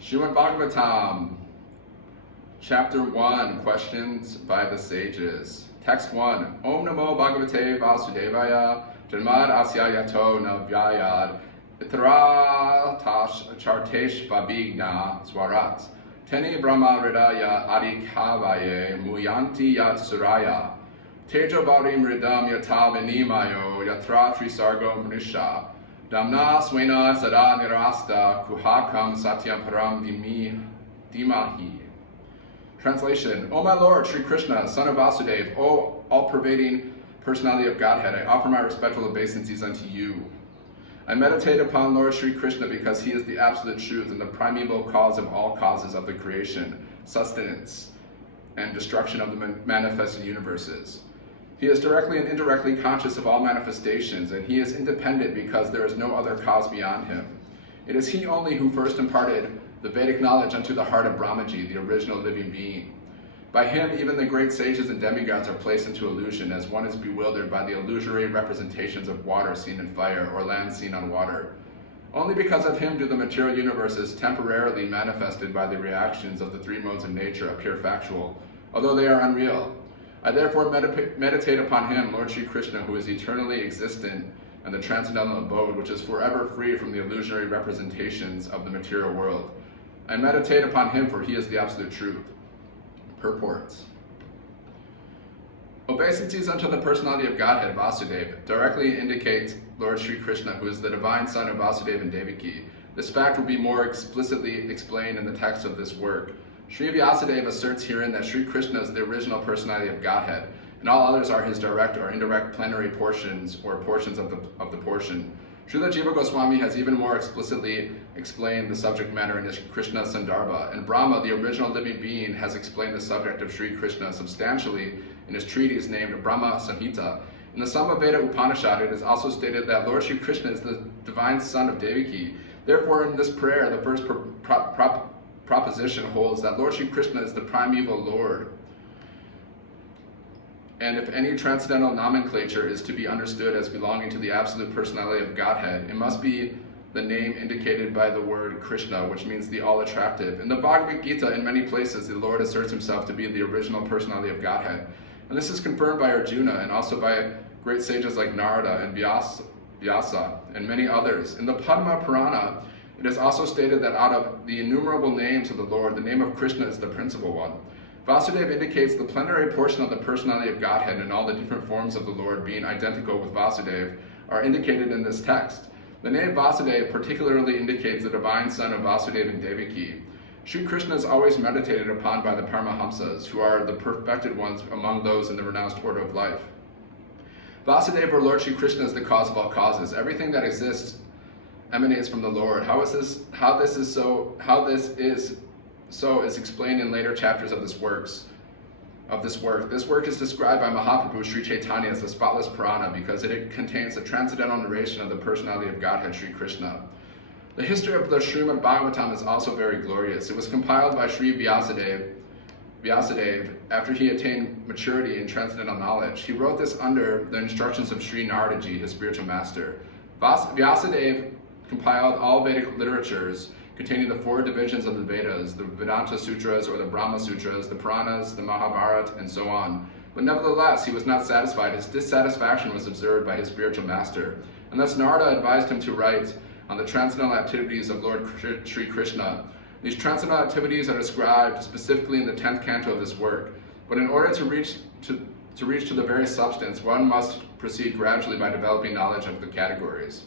Srimad Bhagavatam, Chapter 1, Questions by the Sages. Text 1. Om Namo Bhagavate Vasudevaya Janmad Asya Yato Navyayad Itra Tash Chartesh Vabhigna Swarat Teni Brahma Ridaya Adikavaye Muyanti Yat Suraya Tejo Bari Mridam Yata Vinimayo Yatra Trisargo Mrisha Damna Swena Sada Nirasta Kuhakam Satyam Param Dimahi. Translation: O my Lord, Sri Krishna, son of Vasudeva, O all-pervading personality of Godhead, I offer my respectful obeisances unto you. I meditate upon Lord Sri Krishna because he is the absolute truth and the primeval cause of all causes of the creation, sustenance, and destruction of the manifested universes. He is directly and indirectly conscious of all manifestations, and he is independent because there is no other cause beyond him. It is he only who first imparted the Vedic knowledge unto the heart of Brahmaji, the original living being. By him, even the great sages and demigods are placed into illusion, as one is bewildered by the illusory representations of water seen in fire or land seen on water. Only because of him do the material universes temporarily manifested by the reactions of the three modes of nature appear factual, although they are unreal. I therefore meditate upon him, Lord Sri Krishna, who is eternally existent, and the transcendental abode, which is forever free from the illusionary representations of the material world. I meditate upon him, for he is the absolute truth. Purports. Obeisances unto the personality of Godhead, Vasudeva, directly indicate Lord Sri Krishna, who is the divine son of Vasudeva and Devaki. This fact will be more explicitly explained in the text of this work. Sri Vyasadeva asserts herein that Sri Krishna is the original personality of Godhead, and all others are his direct or indirect plenary portions or portions of the portion. Srila Jiva Goswami has even more explicitly explained the subject matter in his Krishna Sandarbha, and Brahma, the original living being, has explained the subject of Sri Krishna substantially in his treatise named Brahma Samhita. In the Samaveda Upanishad, it is also stated that Lord Sri Krishna is the divine son of Devaki. Therefore, in this prayer, the first proposition holds that Lord Sri Krishna is the primeval Lord. And if any transcendental nomenclature is to be understood as belonging to the absolute personality of Godhead, it must be the name indicated by the word Krishna, which means the all-attractive. In the Bhagavad Gita, in many places, the Lord asserts himself to be the original personality of Godhead. And this is confirmed by Arjuna and also by great sages like Narada and Vyasa and many others. In the Padma Purana, it is also stated that out of the innumerable names of the Lord, the name of Krishna is the principal one. Vasudeva indicates the plenary portion of the personality of Godhead, and all the different forms of the Lord being identical with Vasudeva are indicated in this text. The name Vasudeva particularly indicates the divine son of Vasudeva and Devaki. Sri Krishna is always meditated upon by the Paramahamsas, who are the perfected ones among those in the renounced order of life. Vasudeva, or Lord Sri Krishna, is the cause of all causes. Everything that exists emanates from the Lord. How this is explained in later chapters of this work. This work is described by Mahaprabhu Sri Chaitanya as the spotless Purana because it contains a transcendental narration of the personality of Godhead Sri Krishna. The history of the Srimad Bhagavatam is also very glorious. It was compiled by Sri Vyasadeva after he attained maturity in transcendental knowledge. He wrote this under the instructions of Sri Naradaji, his spiritual master. Vyasadeva compiled all Vedic literatures containing the four divisions of the Vedas, the Vedanta Sutras or the Brahma Sutras, the Puranas, the Mahabharata, and so on. But nevertheless, he was not satisfied. His dissatisfaction was observed by his spiritual master. And thus Narada advised him to write on the transcendental activities of Lord Sri Krishna. These transcendental activities are described specifically in the 10th canto of this work. But in order to reach to the very substance, one must proceed gradually by developing knowledge of the categories.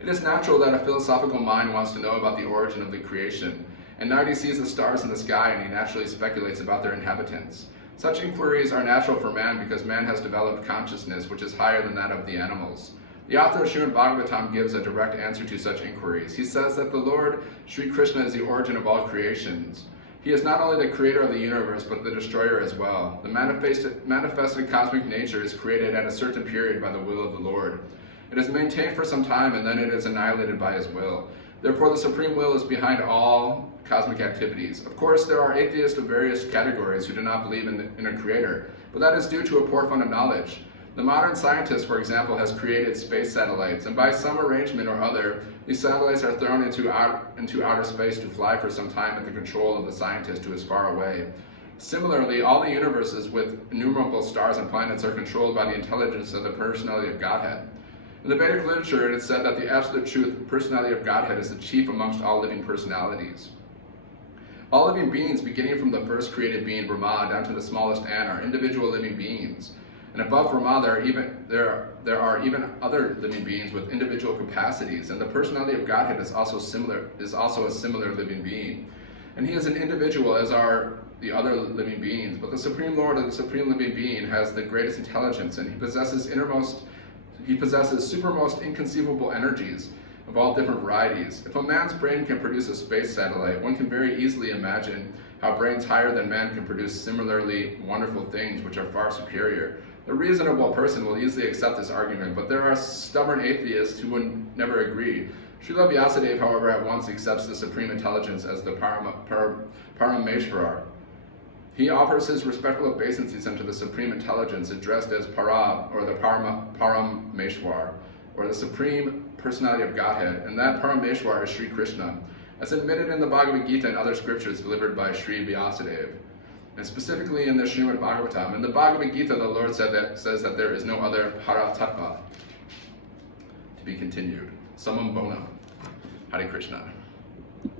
It is natural that a philosophical mind wants to know about the origin of the creation. At night he sees the stars in the sky and he naturally speculates about their inhabitants. Such inquiries are natural for man because man has developed consciousness which is higher than that of the animals. The author of Srimad Bhagavatam gives a direct answer to such inquiries. He says that the Lord Sri Krishna is the origin of all creations. He is not only the creator of the universe but the destroyer as well. The manifested cosmic nature is created at a certain period by the will of the Lord. It is maintained for some time and then it is annihilated by his will. Therefore, the supreme will is behind all cosmic activities. Of course, there are atheists of various categories who do not believe in a creator, but that is due to a poor fund of knowledge. The modern scientist, for example, has created space satellites, and by some arrangement or other, these satellites are thrown into outer space to fly for some time at the control of the scientist who is far away. Similarly, all the universes with innumerable stars and planets are controlled by the intelligence of the personality of Godhead. In the Vedic literature, it is said that the absolute truth, the personality of Godhead, is the chief amongst all living personalities. All living beings, beginning from the first created being, Brahma, down to the smallest ant, are individual living beings. And above Brahma, there are even other living beings with individual capacities, and the personality of Godhead is also a similar living being. And he is an individual, as are the other living beings, but the Supreme Lord, or the Supreme Living Being, has the greatest intelligence, and he possesses supermost inconceivable energies of all different varieties. If a man's brain can produce a space satellite, one can very easily imagine how brains higher than men can produce similarly wonderful things which are far superior. The reasonable person will easily accept this argument, but there are stubborn atheists who would never agree. Srila Vyasadeva, however, at once accepts the Supreme Intelligence as the Parameshvara. He offers his respectful obeisances unto the Supreme Intelligence, addressed as Para, or the Parameshwar, or the Supreme Personality of Godhead, and that Parameshwar is Sri Krishna, as admitted in the Bhagavad Gita and other scriptures delivered by Sri Vyasadeva. And specifically in the Srimad Bhagavatam, in the Bhagavad Gita, the Lord says that there is no other Para Tattva. To be continued. Samam Bonam. Hare Krishna.